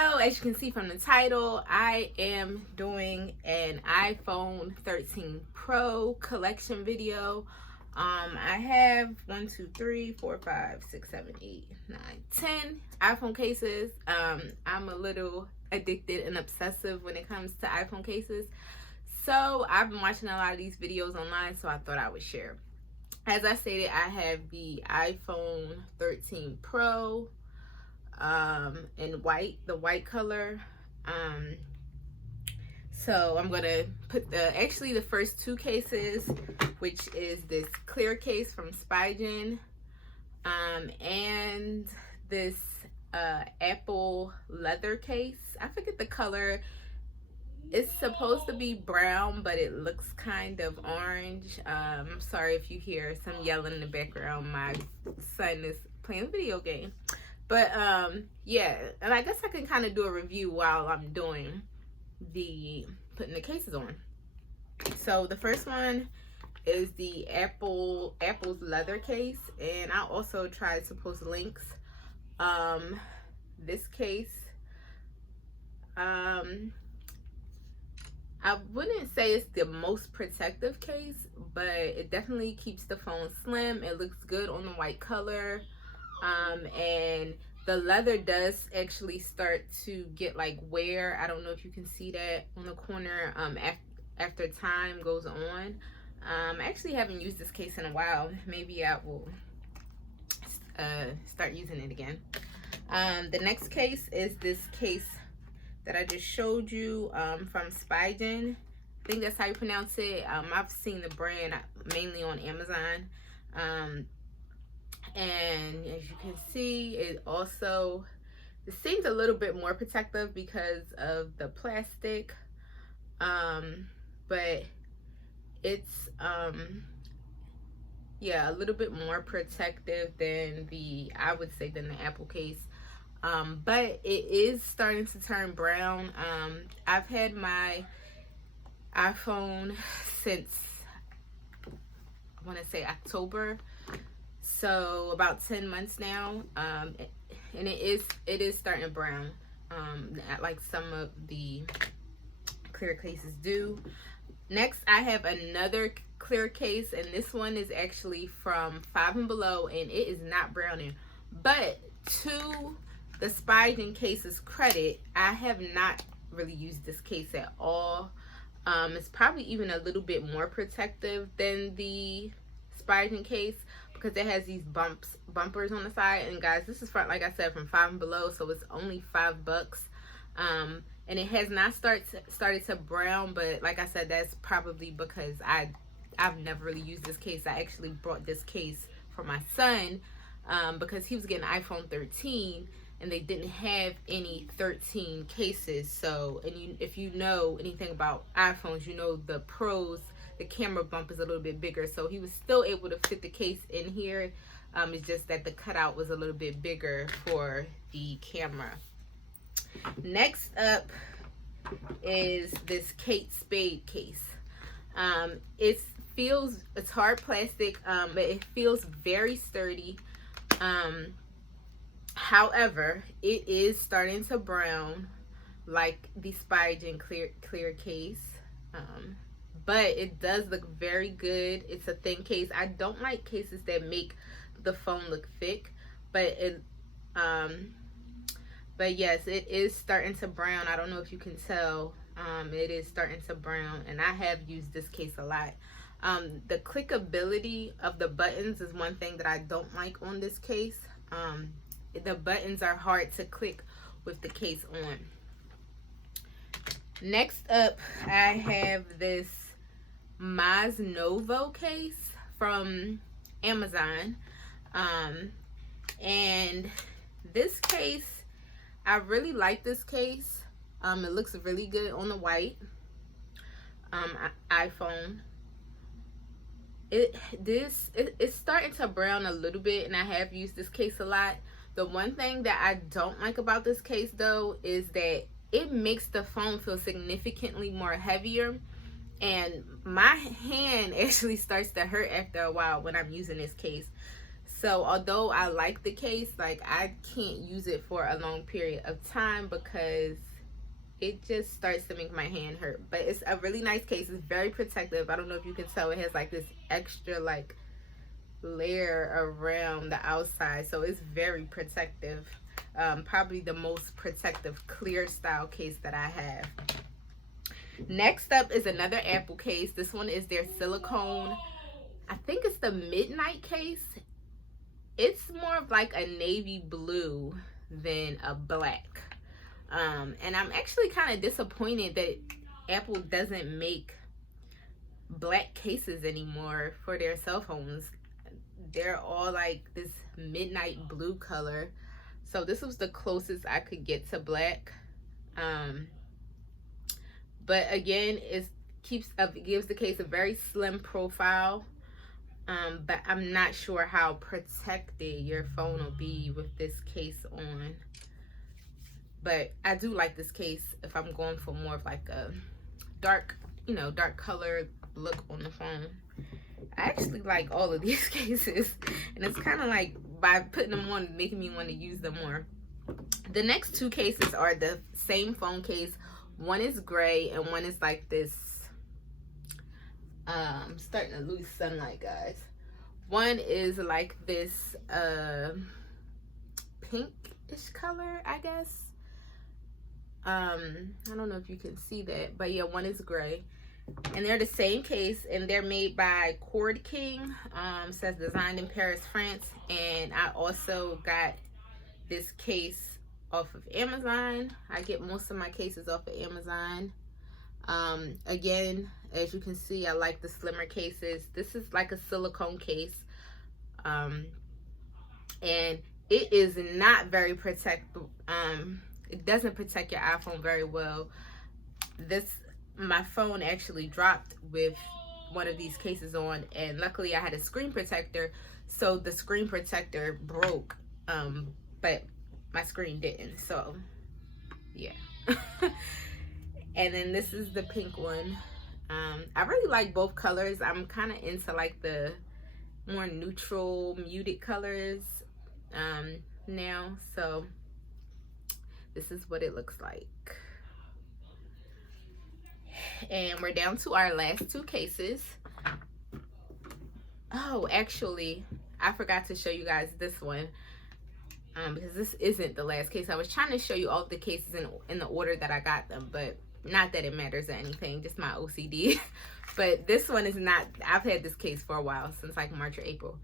So as you can see from the title, I am doing an iPhone 13 Pro collection video. I have 1, 2, 3, 4, 5, 6, 7, 8, 9, 10 iPhone cases. I'm a little addicted and obsessive when it comes to iPhone cases. So I've been watching a lot of these videos online, so I thought I would share. As I stated, I have the iPhone 13 Pro in white, the white color. So I'm gonna put the first two cases, which is this clear case from Spigen, and this apple leather case. I forget the color. It's supposed to be brown, but it looks kind of orange. I'm sorry if you hear some yelling in the background. My son is playing a video game. But yeah, and I guess I can kind of do a review while I'm doing putting the cases on. So the first one is the apple's leather case, and I'll also try to post links. This case, I wouldn't say it's the most protective case, but it definitely keeps the phone slim. It looks good on the white color. And the leather does actually start to get like wear. I don't know if you can see that on the corner after time goes on. I actually haven't used this case in a while. Maybe I will start using it again. The next case is this case that I just showed you from Spigen. I think that's how you pronounce it. I've seen the brand mainly on Amazon. And as you can see, it seems a little bit more protective because of the plastic, but it's yeah, a little bit more protective than the Apple case. But it is starting to turn brown. I've had my iPhone since, I want to say, October. So about 10 months now, and it is starting to brown, like some of the clear cases do. Next, I have another clear case, and this one is actually from Five and Below, and it is not browning. But to the Spigen case's credit, I have not really used this case at all. It's probably even a little bit more protective than the Spigen case, because it has these bumpers on the side. And guys, this is like I said, from Five and Below, so it's only $5. And it has not started to brown, but like I said, that's probably because I've never really used this case. I actually brought this case for my son because he was getting an iPhone 13 and they didn't have any 13 cases. So, and if you know anything about iPhones, you know the Pros, the camera bump is a little bit bigger, so he was still able to fit the case in here. It's just that the cutout was a little bit bigger for the camera. Next up is this Spade case. It's hard plastic, but it feels very sturdy. However, it is starting to brown like the Spigen clear case. But it does look very good. It's a thin case. I don't like cases that make the phone look thick, but yes, it is starting to brown. I don't know if you can tell. It is starting to brown, and I have used this case a lot. The clickability of the buttons is one thing that I don't like on this case. The buttons are hard to click with the case on. Next up, I have this Mosnovo case from Amazon, and this case, I really like this case. It looks really good on the white iPhone. It's starting to brown a little bit, and I have used this case a lot. The one thing that I don't like about this case though is that it makes the phone feel significantly more heavier, and my hand actually starts to hurt after a while when I'm using this case. So although I like the case, like I can't use it for a long period of time because it just starts to make my hand hurt. But it's a really nice case. It's very protective. I don't know if you can tell, it has like this extra like layer around the outside, so it's very protective. Probably the most protective clear style case that I have. Next up is another Apple case. This one is their Silicone. I think it's the Midnight case. It's more of like a navy blue than a black. And I'm actually kind of disappointed that Apple doesn't make black cases anymore for their cell phones. They're all like this midnight blue color. So this was the closest I could get to black. But again, it gives the case a very slim profile. But I'm not sure how protected your phone will be with this case on. But I do like this case if I'm going for more of like a dark, dark color look on the phone. I actually like all of these cases, and it's kind of like by putting them on, making me want to use them more. The next two cases are the same phone case. One is gray and one is like this, I'm starting to lose sunlight, guys. One is like this pinkish color, I guess. I don't know if you can see that, but yeah, one is gray. And they're the same case, and they're made by Cordking. Says designed in Paris, France. And I also got this case off of Amazon. I get most of my cases off of Amazon. Again, as you can see, I like the slimmer cases. This is like a silicone case. And it is not very protective. It doesn't protect your iPhone very well. My phone actually dropped with one of these cases on, and luckily I had a screen protector, so the screen protector broke, but my screen didn't, so yeah. And then this is the pink one. I really like both colors. I'm kind of into like the more neutral, muted colors now, so this is what it looks like. And we're down to our last two cases. Oh, actually, I forgot to show you guys this one, because this isn't the last case. I was trying to show you all the cases in the order that I got them, but not that it matters or anything, just my OCD. But this one is not. I've had this case for a while, since like March or April.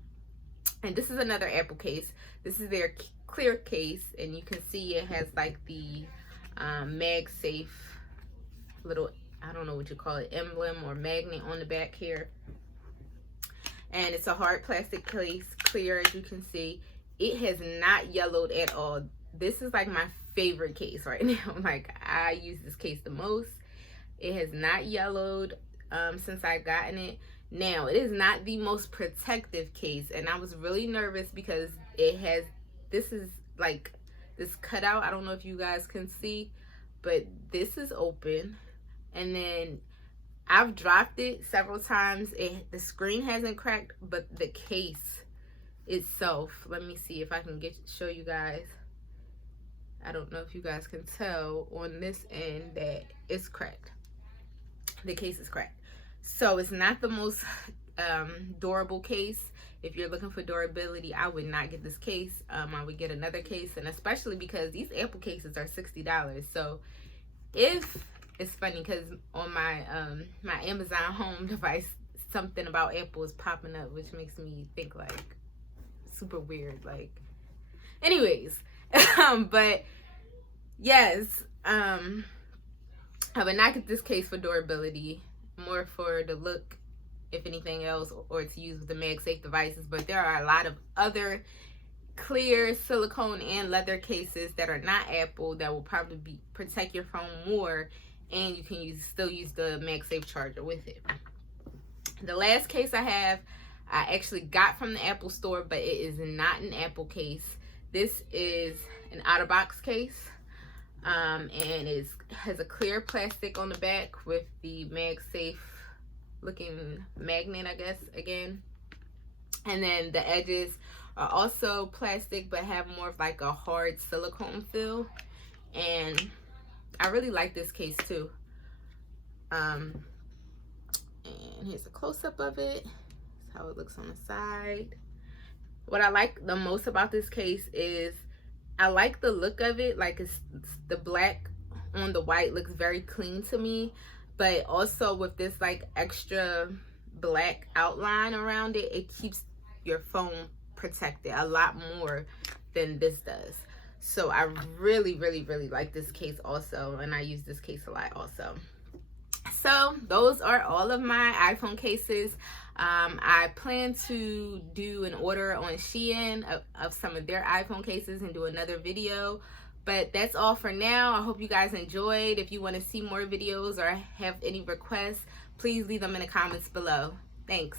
And this is another Apple case. This is their clear case, and you can see it has like the MagSafe little, I don't know what you call it, emblem or magnet on the back here. And it's a hard plastic case, clear, as you can see. It has not yellowed at all. This is like my favorite case right now. Like, I use this case the most. It has not yellowed since I gotten it. Now, it is not the most protective case, and I was really nervous because it has, this is like this cutout. I don't know if you guys can see, but this is open. And then I've dropped it several times. The screen hasn't cracked, but the case itself, let me see if I can show you guys. I don't know if you guys can tell on this end that it's cracked. The case is cracked. So it's not the most durable case. If you're looking for durability, I would not get this case. I would get another case, and especially because these Apple cases are $60. So if it's funny, because on my my Amazon home device, something about Apple is popping up, which makes me think like super weird. Like, anyways, but yes, I would not get this case for durability, more for the look, if anything else, or to use with the MagSafe devices. But there are a lot of other clear silicone and leather cases that are not Apple that will probably protect your phone more, and you can still use the MagSafe charger with it. The last case I have, I actually got from the Apple store, but it is not an Apple case. This is an Otterbox case, and it has a clear plastic on the back with the MagSafe looking magnet, I guess, again. And then the edges are also plastic but have more of like a hard silicone feel, and I really like this case too. And here's a close-up of it. That's how it looks on the side. What I like the most about this case is I like the look of it. Like, it's the black on the white looks very clean to me, but also with this like extra black outline around it, it keeps your phone protected a lot more than this does. So I really like this case also, and I use this case a lot also. So those are all of my iPhone cases. I plan to do an order on Shein of some of their iPhone cases and do another video. But that's all for now. I hope you guys enjoyed. If you want to see more videos or have any requests, please leave them in the comments below. Thanks.